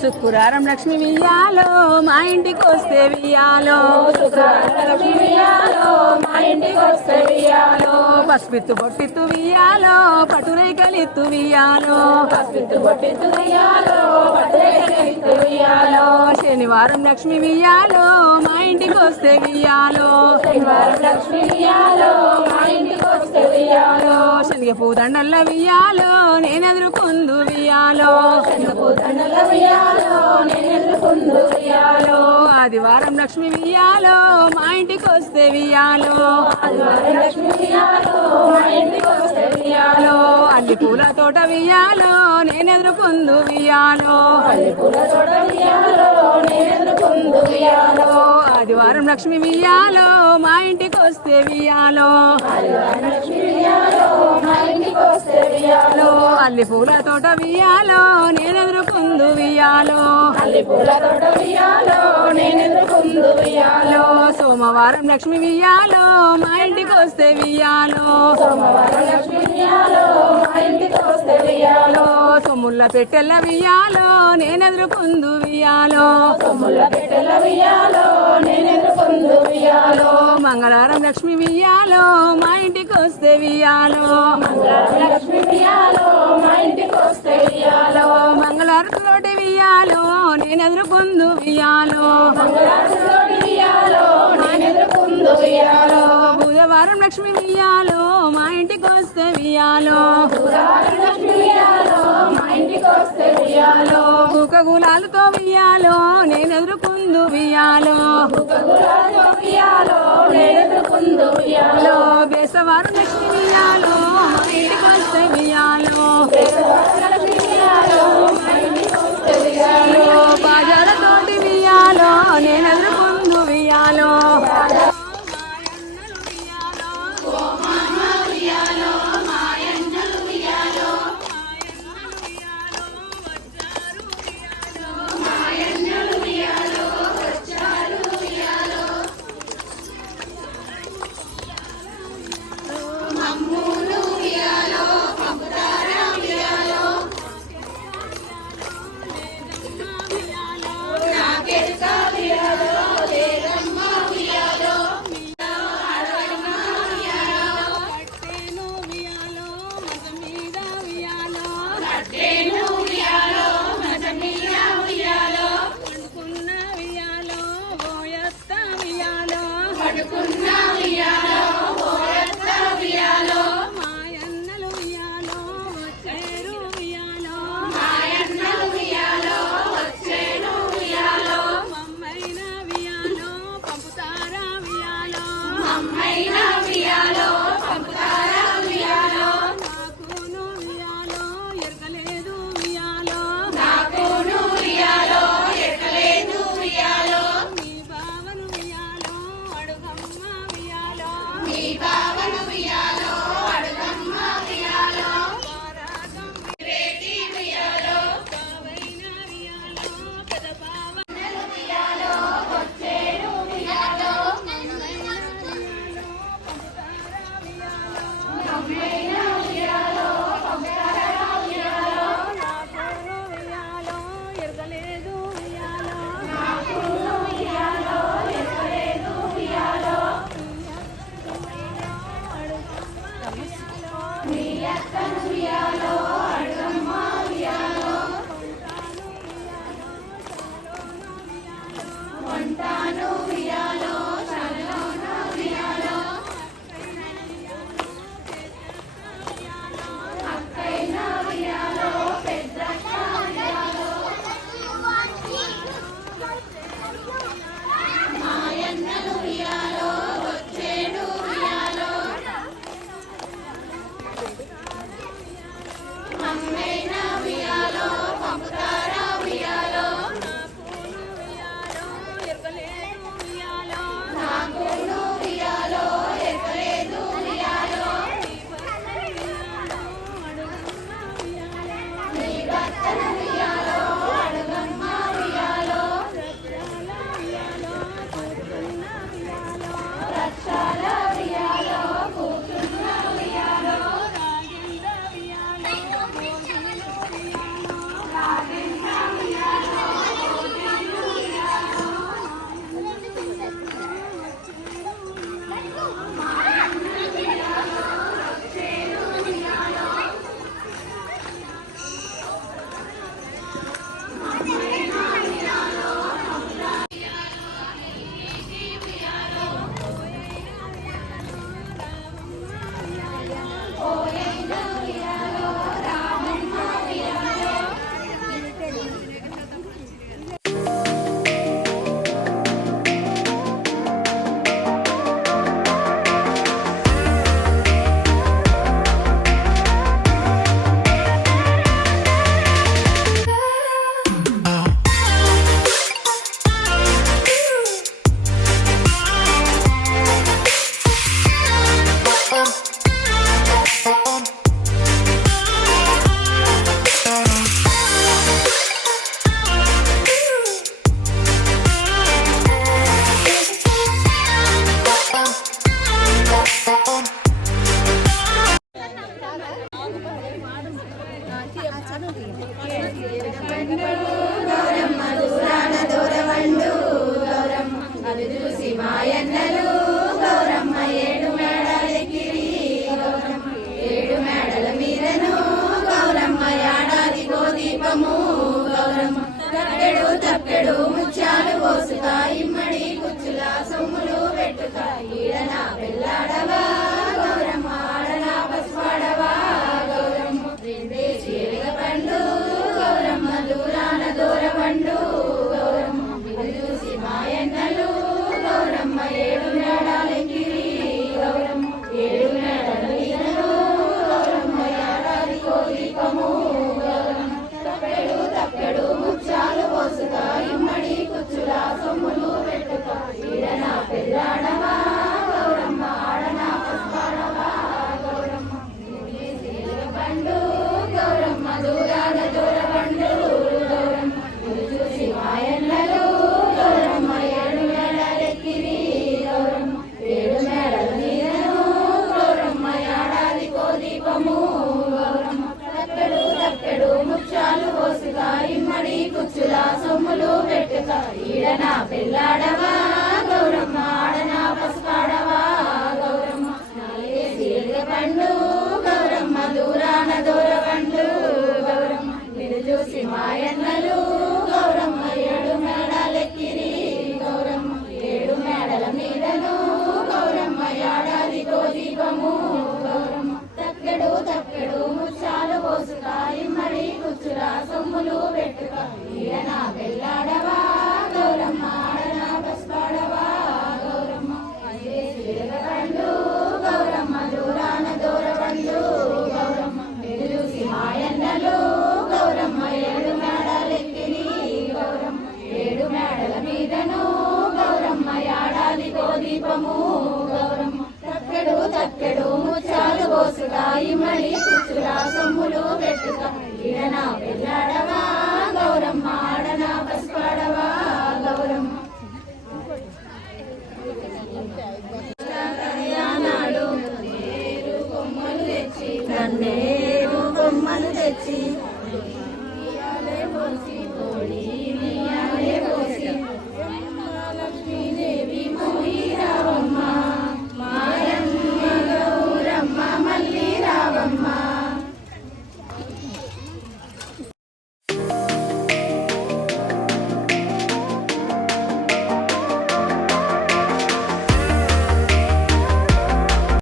శుక్రారం లక్ష్మి వియ్యాలో మా ఇంటికి వస్తే వియ్యాలో శుక్రారం లక్ష్మి వియ్యాలో మా ఇంటికి వస్తే వియ్యాలో పసుపిత్తు బొట్టిత్తు వియ్యాలో పటురైకలిత్తు వియ్యాలో పసుపిత్తు బొట్టిత్తు వియ్యాలో పటురైకలిత్తు వియ్యాలో శనివారం లక్ష్మి వియ్యాలో మా ఇంటికి వస్తే వియ్యాలో శనివారం లక్ష్మి వియ్యాలో మా ఇంటికి వస్తే వియ్యాలో శనగ పూదండల్ల వియ్యాలో నేనెదురుకుందు వియ్యాలో శనగ పూదండల్ల వియ్యాలో నేనెదురుకుందు వియ్యాలో ఆదివారం లక్ష్మి వియ్యాలో మా ఇంటికి వస్తే వియ్యాలో ఆదివారం లక్ష్మి వియ్యాలో మా ఇంటికి వస్తే వియ్యాలో అల్లి పూల తోట వియ్యాలో నేనెదురుకుందు వియ్యాలో అల్లి పూల తోట వియ్యాలో నేనెదురుకుందు వియ్యాలో ఆదివారం లక్ష్మి వియ్యాలో మా ఇంటికి వస్తే వియ్యాలో ఆదివారం లక్ష్మి వియ్యాలో మా ఇంటికి వస్తే వియ్యాలో అల్లి పూల తోట వియ్యాలో నేనెదురుకుందు వియ్యాలో అల్లి పూల తోట వియ్యాలో నేనెదురుకుందు వియ్యాలో సోమవారం లక్ష్మి వియ్యాలో మా ఇంటికి వస్తే వియ్యాలో సోమవారం లక్ష్మి వియ్యాలో మా ఇంటికి వస్తే వియ్యాలో సొమ్ముల పెట్టెల్ల వియ్యాలో నేనెదురుకుందు వియ్యాలో సొమ్ముల పెట్టెల్ల వియ్యాలో నేనెదురుకుందు వియ్యాలో మంగళవారం లక్ష్మి వియ్యాలో మా ఇంటికి వస్తే వియ్యాలో మంగళవారం లక్ష్మి వియ్యాలో మా ఇంటికి వస్తే వియ్యాలో మంగళవారం వియ్యాలో నేనెదురుకుందు వియ్యాలో మంగళవారం వియ్యాలో నేనెదురుకుందు వియ్యాలో బుధవారం లక్ష్మి వియ్యాలో మా ఇంటికి వస్తే వియ్యాలో బుధవారం లక్ష్మి వియ్యాలో మా ఇంటికి వస్తే వియ్యాలో గులాలతో వియ్యాలో నేనెదురుకుందు వియ్యాలో గులాలతో వియ్యాలో నేనెదురుకుందు వియ్యాలో బేసవారం లక్ష్మి వియ్యాలో మా ఇంటికి వస్తే వియ్యాలో బాజాలతోటి వియ్యాలో నేనెదురుకుందు వియ్యాలో గౌరమ్మ దూరాన దూరవండు గౌరమ్మ అది చూసి మాయన్నలు గౌరమ్మ ఏడు మేడలెక్కిరి గౌరమ్మ ఏడు మేడల మీదను గౌరమ్మ ఏడాదికో దీపము గౌరమ్మ తప్పెడు తప్పెడు ముత్యాలు పోసుతా ఇమ్మడి కుచ్చుల సొమ్ములు పెట్టుతా ఈడన పెళ్ళాడవా గౌరమ్మ ఆడన పసుపాడవా గౌరమ్మ రెండేసి ఎలుగబండు గౌరమ్మ దూరాన దూరబండు గౌరమ్మ ఇది చూసి మాయన్నలు గౌరమ్మ ఏడు మేడాలెక్కిరి గౌరమ్మ ఏడు మేడల మీదను గౌరమ్మ ఏడాదికో దీపము గౌరమ్మ తప్పెడు తప్పెడు ముత్యాలు పోసుతా ఇమ్మడి కుచ్చుల సొమ్ములు పెట్టుతా ఈడన పెళ్ళాడవా గౌరమ్మ ఆడన పసుపాడవా గౌరమ్మ రెండేసి ఎలుగబండు గౌరమ్మ దూరాన దూరబండు గౌరమ్మ ఇది చూసి మాయన్నలు గౌరమ్మ ఏడు మేడలెక్కిరి గౌరమ్మ ఏడు మేడల మీదను గౌరమ్మ ఏడాదికో దీపము గౌరమ్మ తప్పెడు తప్పెడు ముత్యాలు పోసుగా ఇమ్మడి కుచ్చుల సొమ్ములు పెట్టుగా ఈడన పెళ్ళాడవా